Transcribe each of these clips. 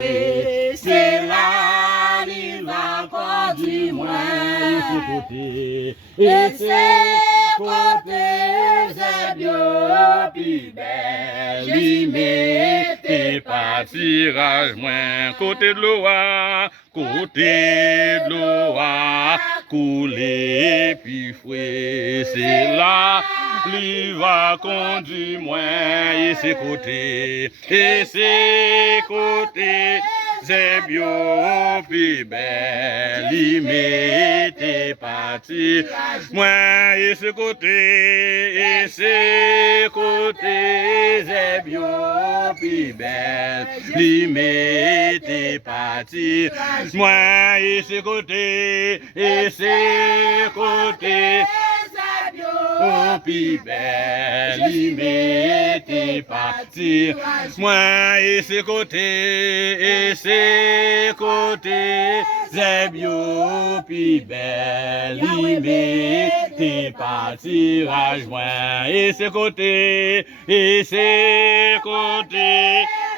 C'est là, il va conduire moi, et c'est côté, et c'est côté, c'est bien, puis belle, il mette pas tirage moins, côté de l'eau, côté de l'eau, couler, puis fouet, c'est là, il va conduire moi, et c'est côté, c'est bien, puis belle, il m'était parti. Moi, et ce côté, c'est bien, puis belle, il m'était parti. Moi, et ce côté, oh, puis belle, il m'était parti. Moi, et ses côtés, c'est bien, puis belle, il m'était parti. Rejoint, et ses côtés,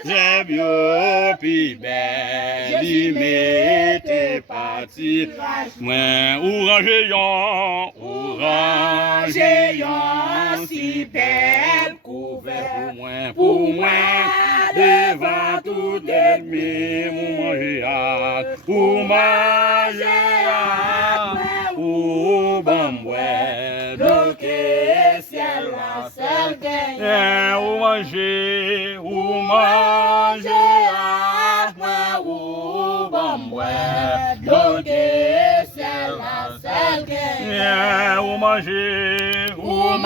c'est bien, puis belle, il m'était parti. Moi, orange, si belle, couvert pour moi, devant tout ennemi, pour manger, pour bambouer, donc ciel la seule gagne, ou manger, ou bambouer, donc ciel la seule gagne, ou manger, ou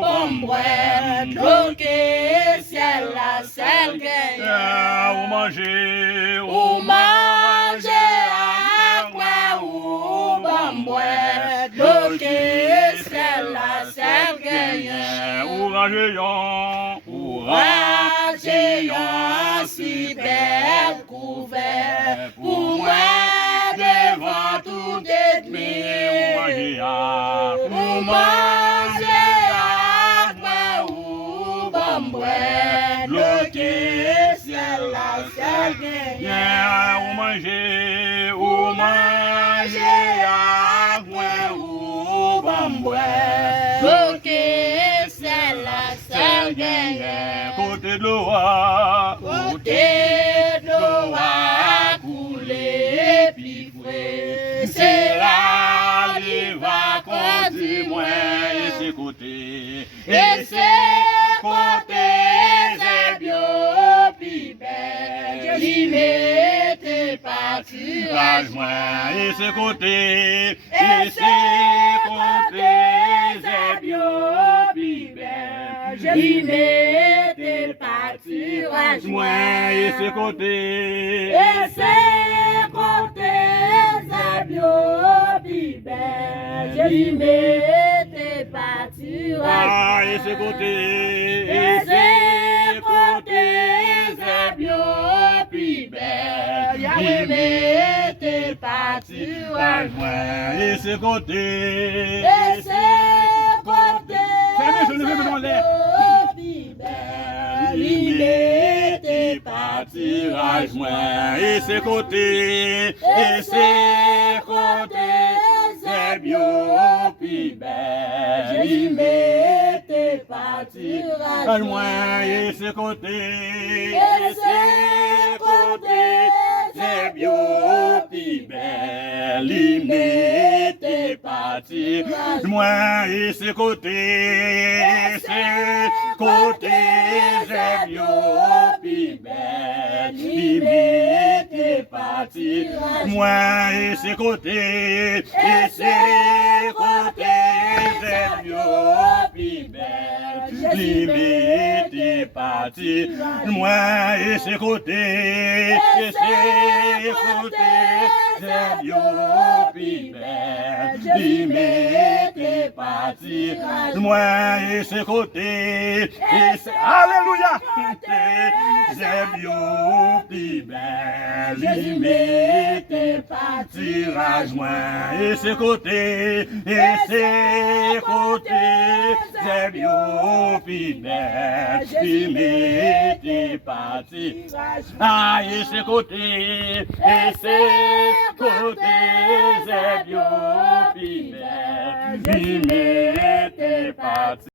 bambouer, donc ciel la seule gagne, ou manger, ou bambouer, donc ciel la seule gagne, orange, si belle couvert, pour moi devant tout ennemi, pour manger, ou bambouer, le ciel la seule gagne, ou manger, ou bambouer, le ciel la seule gagne, côté de l'eau, couler, puis fouet, c'est là, il va conduire moi, et c'est côté, c'est bien, puis belle, il m'était parti, moi, et c'est côté, c'est bien, puis belle, il m'était parti, moi, et c'est côté, c'est bien, puis belle, il m'était parti, et c'est côté, c'est bien, puis belle, il m'était parti, moi, et c'est côté, il m'était parti, moi, et c'est côté, c'est bien, puis belle, il m'était parti, moi, et c'est côté, c'est bien, puis belle, il m'était parti, moi, et c'est côté, c'est bien, puis belle, il m'était parti, moi, et c'est côté, c'est bien, puis belle, il m'était parti, moi, et c'est côté, c'est bien, puis belle, il m'était parti, moi, et c'est côté, alléluia, c'est bien, puis belle, il m'était parti, moi, et c'est côté, c'est bien fidèle, il m'était parti. Ah, et c'est côté, c'est bien fidèle, il m'était parti.